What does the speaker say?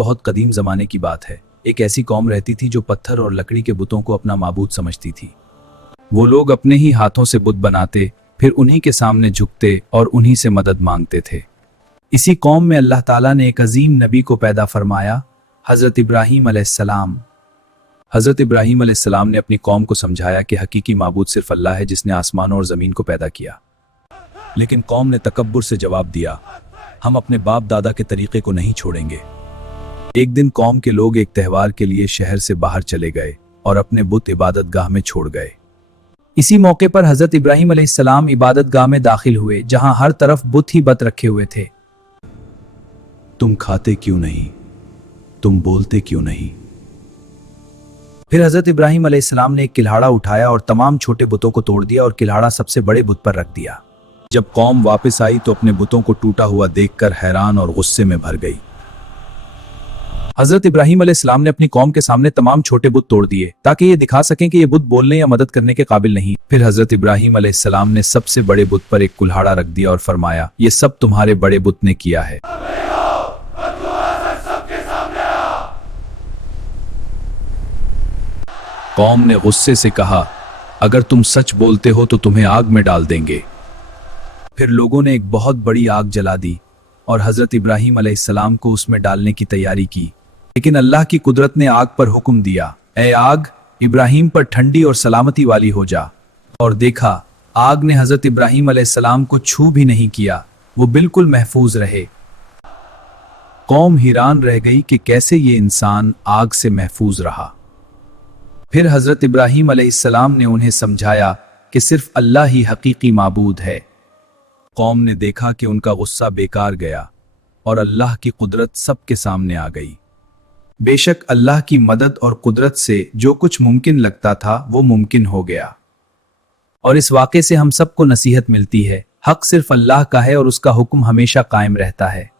बहुत कदीम ज़माने की बात है। एक ऐसी कौम रहती थी जो पत्थर और लकड़ी के बुतों को अपना माबूद समझती थी। वो लोग अपने ही हाथों से बुत बनाते, फिर उन्हीं के सामने झुकते और उन्हीं से मदद मांगते थे। इसी कौम में अल्लाह ताला ने एक अजीम नबी को पैदा फरमाया, हज़रत इब्राहीम अलैहिस्सलाम। हज़रत इब्राहीम अलैहिस्सलाम ने अपनी कौम को समझाया कि हकीकी माबूद सिर्फ अल्लाह है जिसने आसमानों और ज़मीन को पैदा किया। लेकिन कौम ने तकब्बुर से जवाब दिया, हम अपने बाप दादा के तरीके को नहीं छोड़ेंगे। एक दिन कौम के लोग एक त्यौहार के लिए शहर से बाहर चले गए और अपने बुत इबादत गाह में छोड़ गए। इसी मौके पर हज़रत इब्राहीम अलैहिस्सलाम इबादत गाह में दाखिल हुए, जहां हर तरफ बुत ही बुत रखे हुए थे। तुम खाते क्यों नहीं? तुम बोलते क्यों नहीं? फिर हज़रत इब्राहीम अलैहिस्सलाम ने एक किल्हाड़ा उठाया और तमाम छोटे बुतों को तोड़ दिया और किल्हाड़ा सबसे बड़े बुत पर रख दिया। जब कौम वापस आई तो अपने बुतों को टूटा हुआ देखकर हैरान और गुस्से में भर गई। हज़रत इब्राहीम अलैहिस्सलाम ने अपनी कौम के सामने तमाम छोटे बुत तोड़ दिए ताकि ये दिखा सकें कि ये बुत बोलने या मदद करने के काबिल नहीं। फिर हज़रत इब्राहीम अलैहिस्सलाम ने सबसे बड़े बुत पर एक कुल्हाड़ा रख दिया और फरमाया, ये सब तुम्हारे बड़े बुत ने किया है। कौम ने गुस्से से कहा, अगर तुम सच बोलते हो तो तुम्हें आग में डाल देंगे। फिर लोगों ने एक बहुत बड़ी आग जला दी और हज़रत इब्राहीम अलैहिस्सलाम को उसमें डालने की तैयारी की। लेकिन अल्लाह की कुदरत ने आग पर हुक्म दिया, ऐ आग, इब्राहीम पर ठंडी और सलामती वाली हो जा। और देखा, आग ने हज़रत इब्राहीम अलैहिस्सलाम को छू भी नहीं किया, वो बिल्कुल महफूज रहे। कौम हैरान रह गई कि कैसे ये इंसान आग से महफूज रहा। फिर हज़रत इब्राहीम अलैहिस्सलाम ने उन्हें समझाया कि सिर्फ अल्लाह ही हकीकी माबूद है। कौम ने देखा कि उनका गुस्सा बेकार गया और अल्लाह की कुदरत सबके सामने आ गई। बेशक अल्लाह की मदद और कुदरत से जो कुछ मुमकिन लगता था वो मुमकिन हो गया। और इस वाक़े से हम सबको नसीहत मिलती है, हक सिर्फ अल्लाह का है और उसका हुक्म हमेशा कायम रहता है।